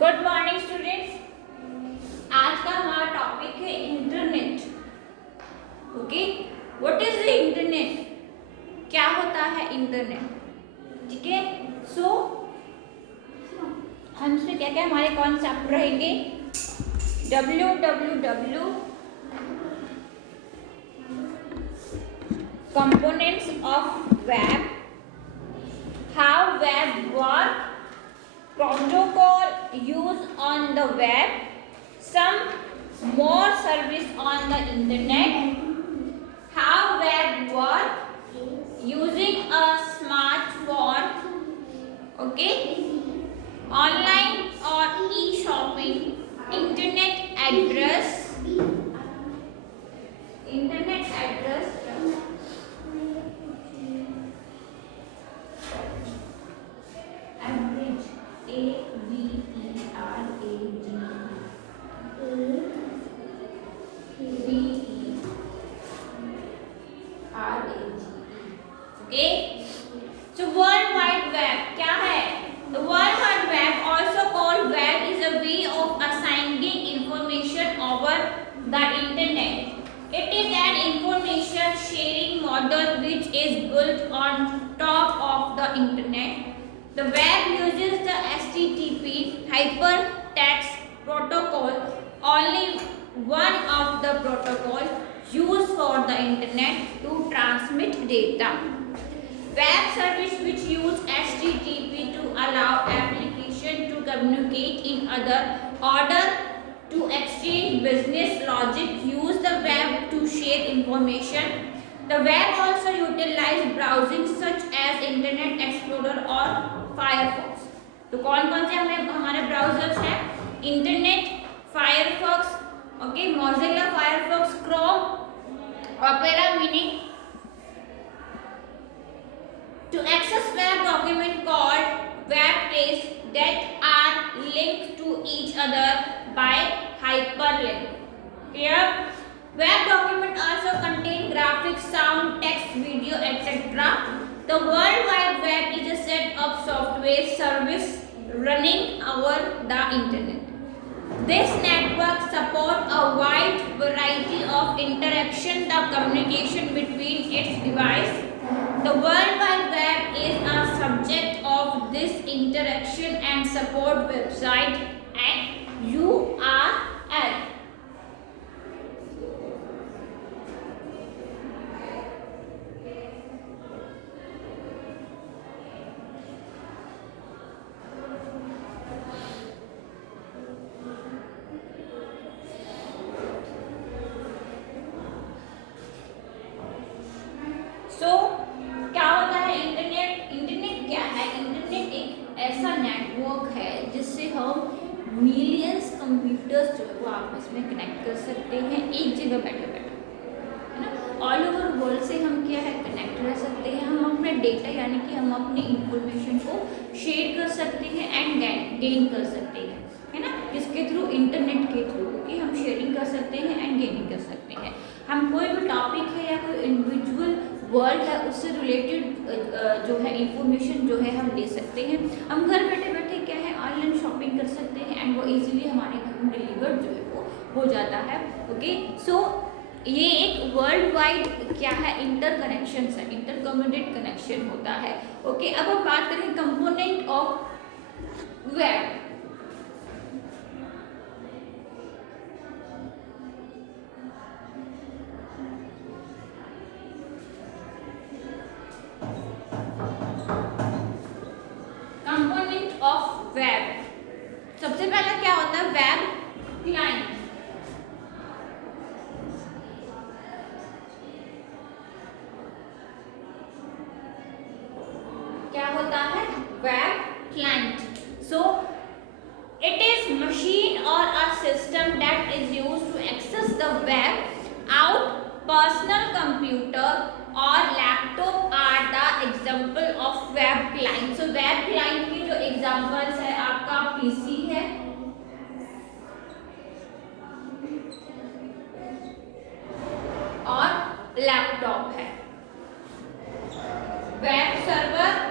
Good morning students. आज का हमारा टॉपिक है internet. Okay, what is the internet? क्या होता है इंटरनेट? ठीक है, सो हम इसमें क्या क्या हमारे कॉन्सेप्ट रहेंगे। www components of web, how web work, protocol used on the web, some more service on the internet, how web work using a smartphone, okay, online or e-shopping, internet address, average, okay. So world wide web क्या है? The world wide web also called web is a way of assigning information over the internet. It is an information sharing model which is built on top of the internet. The web uses the HTTP hypertext protocol, only one of the protocol used for the internet to transmit data. Web service which use HTTP to allow application to communicate in other order to exchange business logic use the web to share information. The web also utilize browsing such as Internet Explorer or Firefox. तो कौन कौन से हमारे ब्राउजर्स हैं? Internet, Firefox, okay, Mozilla Firefox, Chrome, opera mini. To access web document called web page that are linked to each other by hyperlink. Clear? Web document also contain graphics, sound, text, video, etc. The World Wide Web is a set of software service running over the internet. This network supports a wide variety of interaction and communication between its devices. The World Wide Web is a subject of this interaction and support website and URL. सो क्या होता है internet? Internet क्या है? इंटरनेट एक ऐसा नेटवर्क है जिससे हम मिलियंस कंप्यूटर्स जो है वो आपस में कनेक्ट कर सकते हैं एक जगह बैठे बैठे, है ना। ऑल ओवर वर्ल्ड से हम क्या है कनेक्ट रह सकते हैं। हम अपने डेटा यानी कि हम अपनी इंफॉर्मेशन को शेयर कर सकते हैं एंड गेन कर सकते हैं, है ना। किसके थ्रू? इंटरनेट के थ्रू, ओके। हम शेयरिंग कर सकते हैं एंड गेनिंग कर सकते हैं। हम कोई भी टॉपिक है या कोई इंडिविजुअल वर्ल्ड है उससे रिलेटेड जो है इंफॉर्मेशन जो है हम ले सकते हैं। हम घर बैठे बैठे क्या है ऑनलाइन शॉपिंग कर सकते हैं एंड वो इजीली हमारे घर में डिलीवर्ड जो है वो हो जाता है, ओके। सो ये एक वर्ल्ड वाइड क्या है इंटर कनेक्शन है, इंटर कम्युनिकेट कनेक्शन होता है, ओके। अब हम बात करें component of web. Component of web, सबसे पहला क्या होता है? Web client. क्या होता है? Web client. So it is machine or a system that is used to access the web out personal computer or laptop are the example of web client. So web client की जो एग्जाम्पल्स है आपका पीसी है, और लैपटॉप है। Web server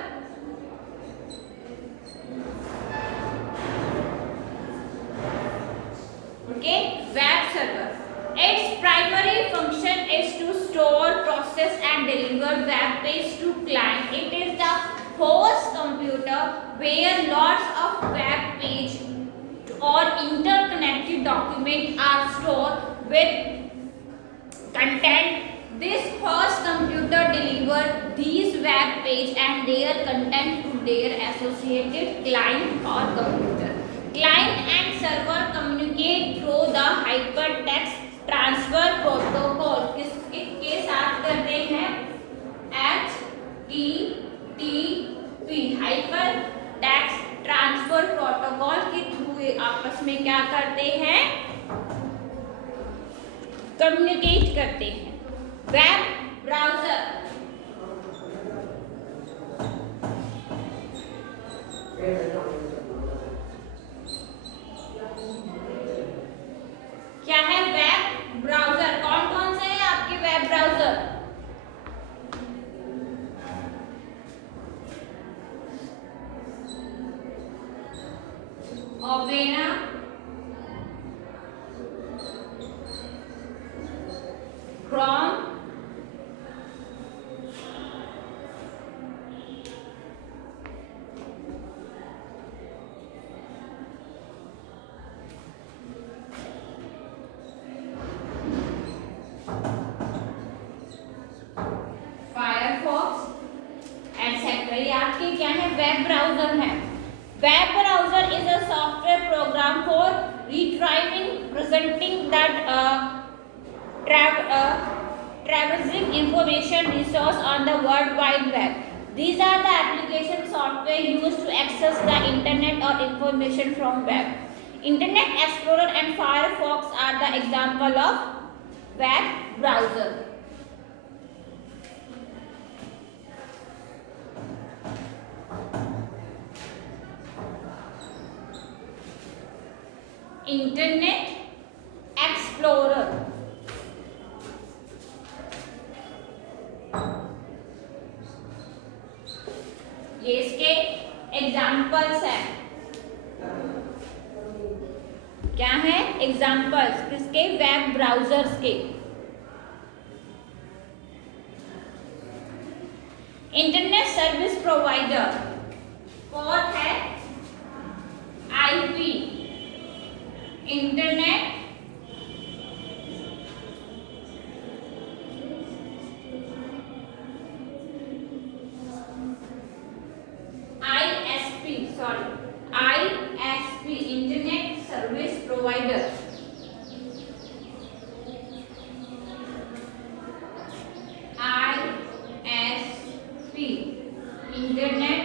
where lots of web page or interconnected documents are stored with content. This host computer deliver these web page and their content to their associated client or computer. Client and server communicate through the hypertext transfer protocol. किसके साथ करते हैं? HTTP hyper text transfer protocol के थ्रू आपस में क्या करते हैं? कम्युनिकेट करते हैं. वेब ब्राउजर क्या है? Web browser. कौन कौन से हैं आपके web browser? Opera, Chrome, Firefox etcetera. ये आपके क्या है? वेब ब्राउजर है. Web browser is a software program for retrieving, presenting that traversing information resource on the World Wide Web. These are the application software used to access the internet or information from web. Internet Explorer and Firefox are the example of web browser. Internet Explorer. ये इसके examples हैं. क्या है? Examples किसके? Web browsers के. Internet service provider. Fourth है IP. Internet ISP internet service provider. ISP internet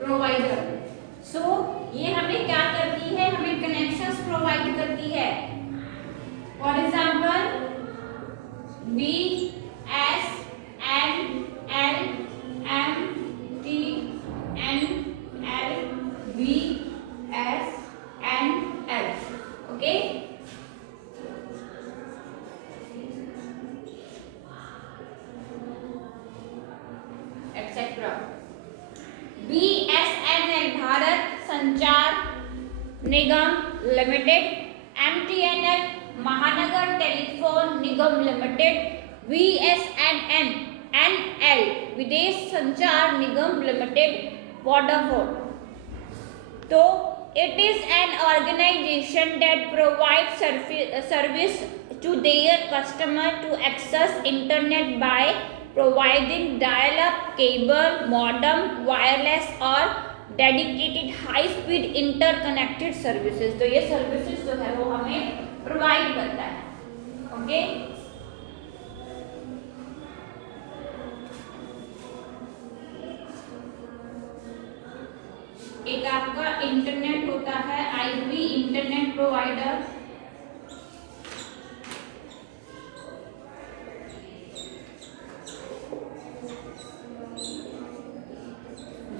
provider. So ये हमें क्या करती है? हमें कनेक्शंस प्रोवाइड करती है. For example BSNL, MTNL, BSNL. Okay. Etcetera. BSNL Bharat संचार निगम लिमिटेड. MTNL महानगर टेलीफोन निगम लिमिटेड. BSNL विदेश संचार निगम लिमिटेड वोडाफोन. तो it is an organization that provides service to their customer to access internet by providing dial-up, cable, modem, wireless और dedicated high-speed interconnected services. तो ये services जो है वो हमें provide करता है. ओके. एक आपका इंटरनेट होता है आईपी इंटरनेट प्रोवाइडर.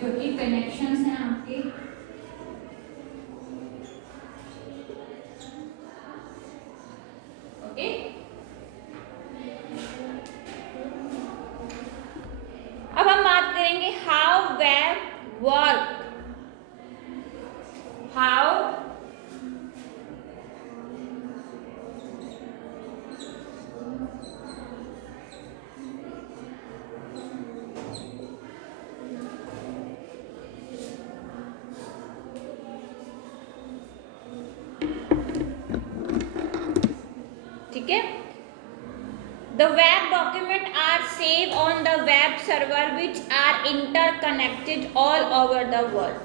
जो कि कनेक्शंस हैं आपके. ओके. अब हम बात करेंगे हाउ वेब वर्क. How ठीक है. The web documents are saved on the web server which are interconnected all over the world.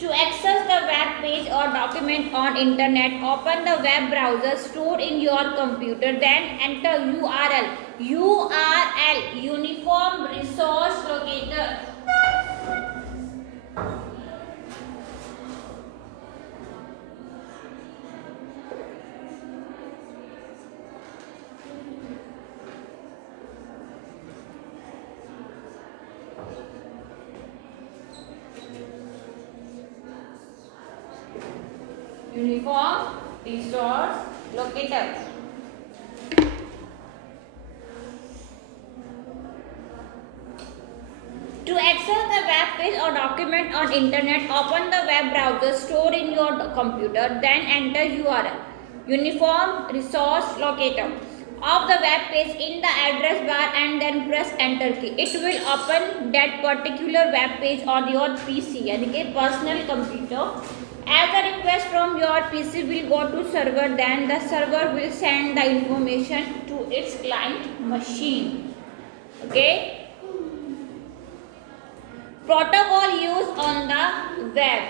To access the web page or document on internet, open the web browser stored in your computer, then enter URL. URL, Uniform Resource Locator. Uniform Resource Locator. To access the web page or document on internet, open the web browser stored in your computer, then enter URL. Uniform Resource Locator of the web page in the address bar and then press enter key. It will open that particular web page on your PC, यानी कि personal computer. As a request from your PC will go to server, then the server will send the information to its client machine. Okay. Protocol used on the web.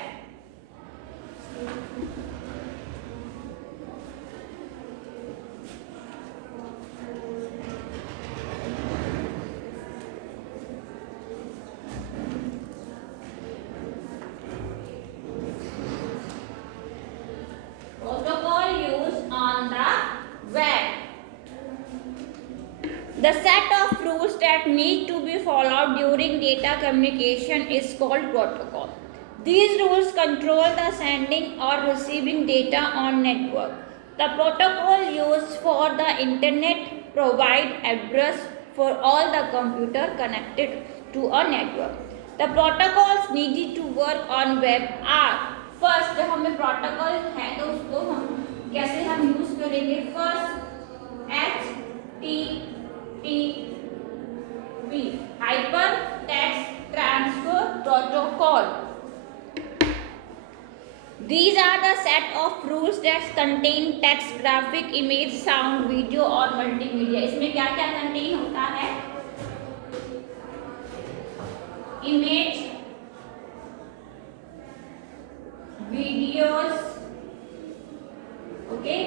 Protocol used on the web. The set of rules that need to be followed during data communication is called protocol. These rules control the sending or receiving data on network. The protocol used for the internet provide address for all the computer connected to a network. The protocols needed to work on web are first जब हमें protocol है तो उसको हम कैसे हम यूज करेंगे. First HTTP Hypertext Transfer Protocol. These are the set of rules that contain text, graphic, image, sound, video और multimedia. इसमें क्या क्या contain होता है. Image, videos, okay,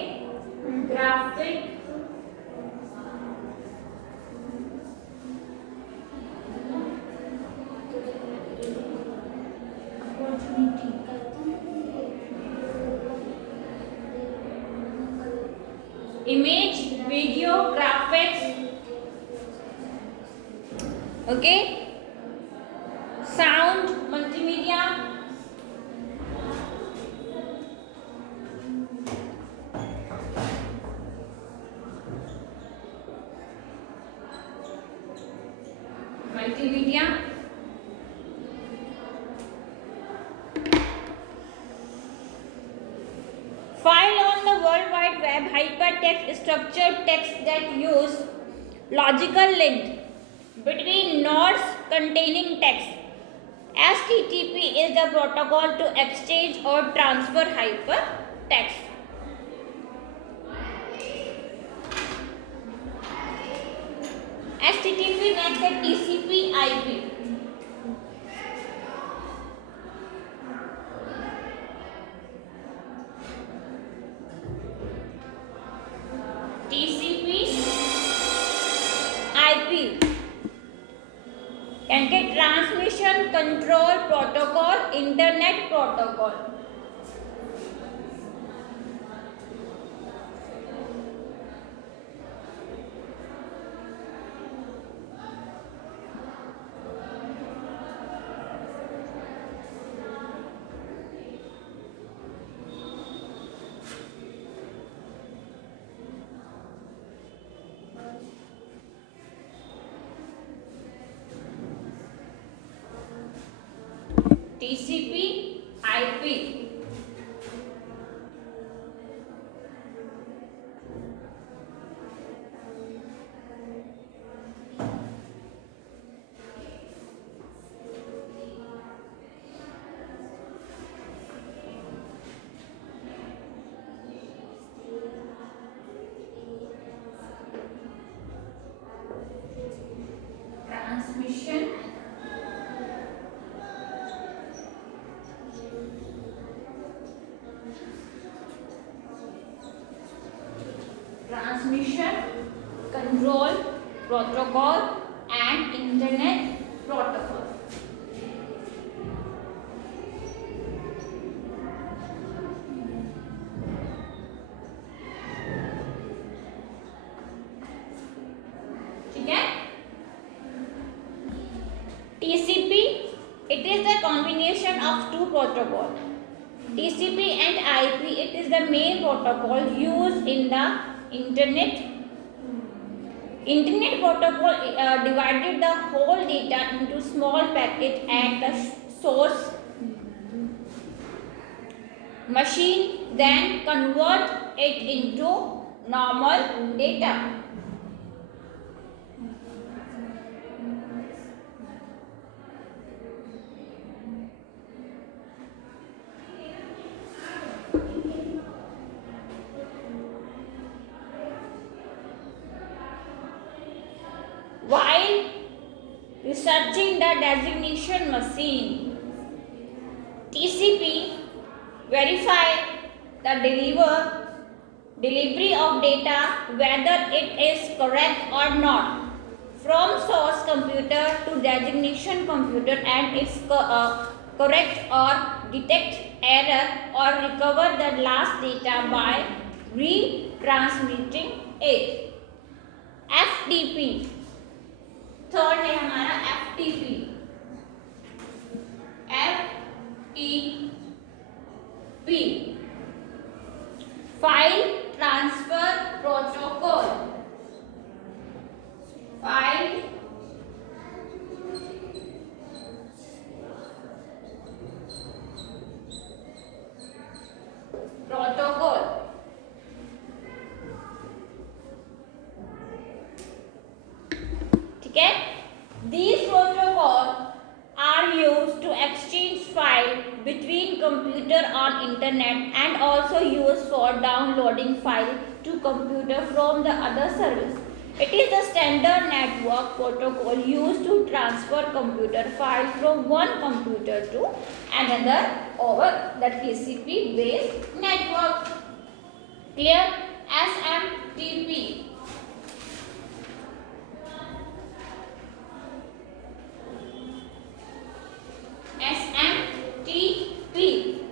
graphic, image, video, graphics, okay, sound, multimedia, File on the World Wide Web, hypertext structured text that use logical link between nodes containing text. HTTP is the protocol to exchange or transfer hypertext. HTTP next है TCP IP. TCP IP यानी कि transmission control protocol, internet protocol. TCP IP. transmission control protocol and internet protocol. ठीक है. TCP, it is the combination of two protocols. TCP and IP, it is the main protocol used in the internet. Internet protocol divided the whole data into small packets at the source machine, then convert it into normal data. While researching the designation machine, TCP verify the delivery of data whether it is correct or not from source computer to designation computer, and it's correct or detect error or recover the last data by retransmitting it. FTP, third है हमारा FTP. FTP, file transfer protocol. File protocol. ठीक है. These protocols are used to exchange file between computer on internet and also used for downloading file to computer from the other service. It is the standard network protocol used to transfer computer file from one computer to another over the TCP based network. Clear? SMTP. SMTP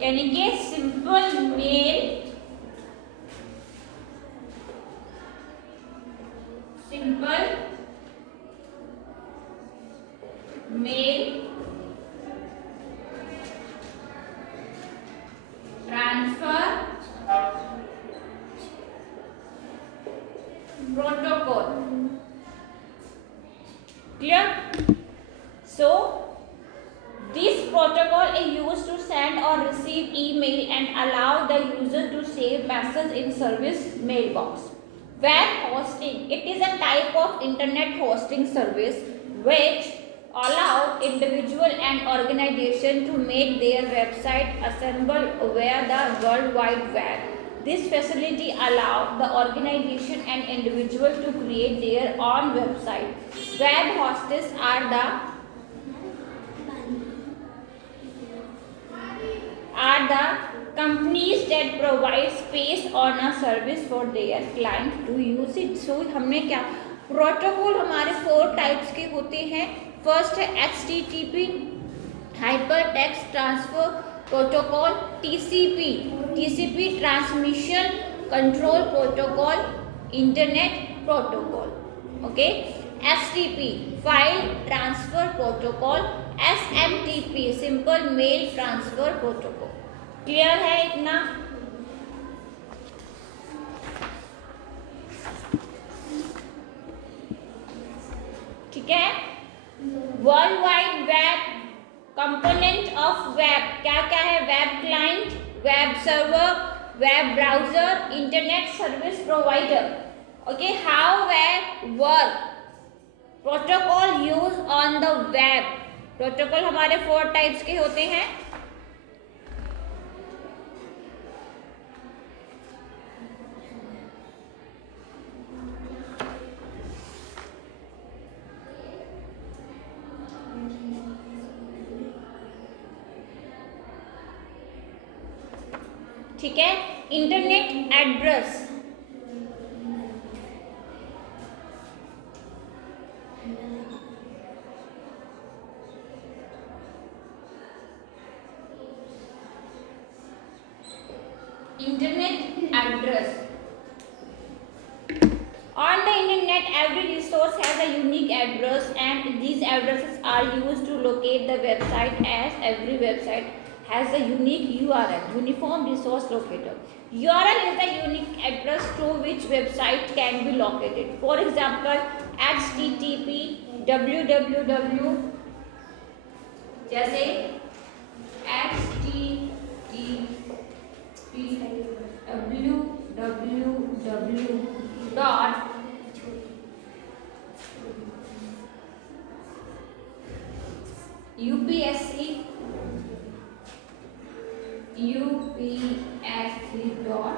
यानी कि simple mail transfer protocol. Clear? So this protocol is used to send or receive email and allow the user to save message in service mailbox. Web hosting, it is a type of internet hosting service which allow individual and organization to make their website assemble via the World Wide Web. This facility allow the organization and individual to create their own website. Web hosts are the companies that provide space on a service for their client to use it. So हमने क्या प्रोटोकॉल हमारे 4 types के होते हैं. First है HTTP, hyper text transfer protocol. TCP transmission control protocol, internet protocol. Okay. STP file transfer protocol. SMTP simple mail transfer protocol. Clear है इतना? ठीक है. World wide web, component of web क्या क्या है? Web client, web server, web browser, internet service provider. Okay. How web work, protocol use on the web. Protocol हमारे 4 types के होते हैं. ठीक है. Internet address, Internet address. On the internet, every resource has a unique address, and these addresses are used to locate the website, as every website has a unique URL, Uniform Resource Locator. URL is the unique address to which website can be located. For example, HTTP, www, जैसे HTTP, www dot UPSC dot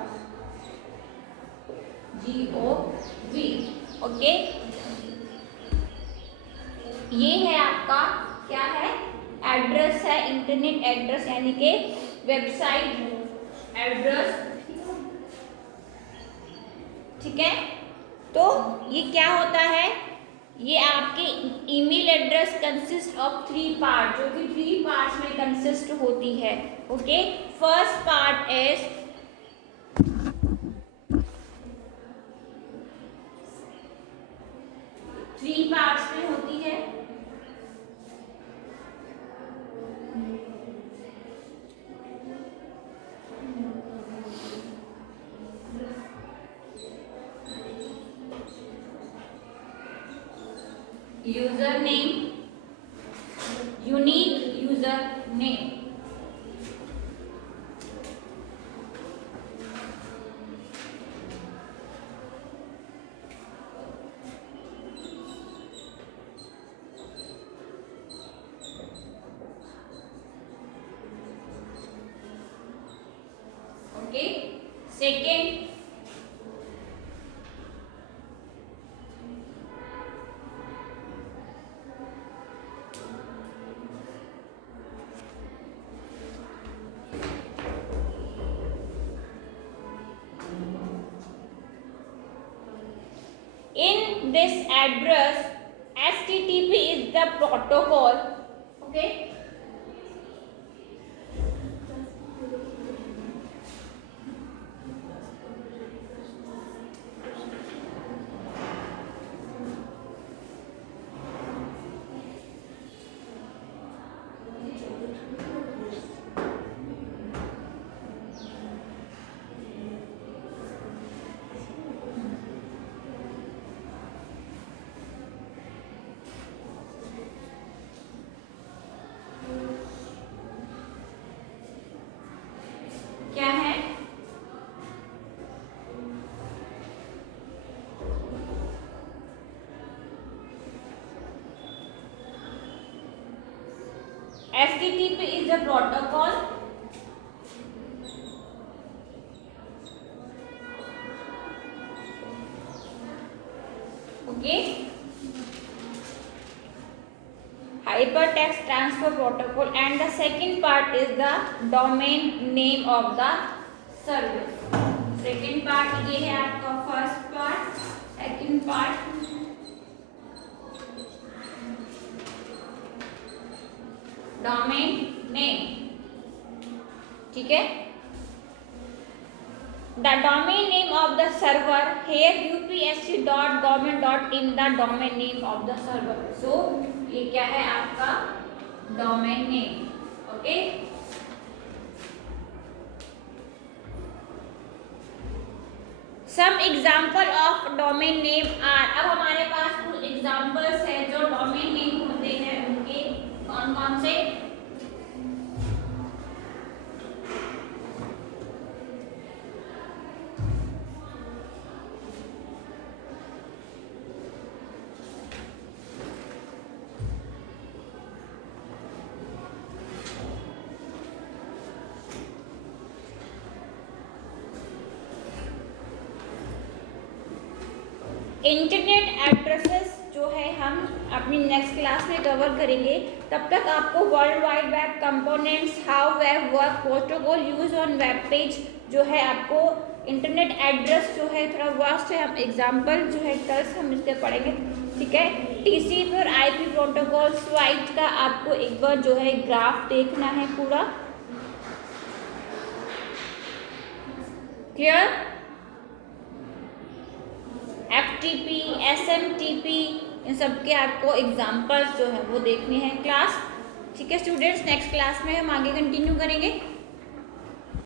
gov. Okay, ये है आपका क्या है, एड्रेस है, internet address यानी कि website address. ठीक है, तो ये क्या होता है, ये आपके ईमेल एड्रेस कंसिस्ट ऑफ 3 पार्ट, जो कि 3 पार्ट्स में कंसिस्ट होती है। Okay, first part is three parts में होती है। User name, unique user name, okay. Second, in this address HTTP is the protocol. Okay, क्या है, HTTP is the protocol. Okay, hypertext transfer protocol, and the second part is the domain name of the service. Second part ये है आपका, first part, second part domain name. ठीक है, the domain name of the server, here upsc.government.in the domain name of the server. So ये क्या है आपका domain name. Okay, some example of domain name are, अब हमारे पास कुछ एग्जाम्पल्स है जो डोमेन नेम होते हैं, उनके कौन कौन से। इंटरनेट एड्रेसेस जो है हम अपनी नेक्स्ट क्लास में कवर करेंगे। तब तक आपको world wide web components, how web work, protocol use on web page जो है, आपको इंटरनेट एड्रेस जो है थोड़ा वास्ट है, हम एग्जांपल जो है कल हम इसके पढ़ेंगे। ठीक है। टीसीपी और आईपी प्रोटोकॉल स्वाइट का आपको एक बार जो है ग्राफ देखना है पूरा। क्लियर? एफटीपी, एसएमटीपी, इन सब के आपको एग्जांपल्स जो है वो देखने हैं क्लास। ठीक है स्टूडेंट्स, नेक्स्ट क्लास में हम आगे कंटिन्यू करेंगे।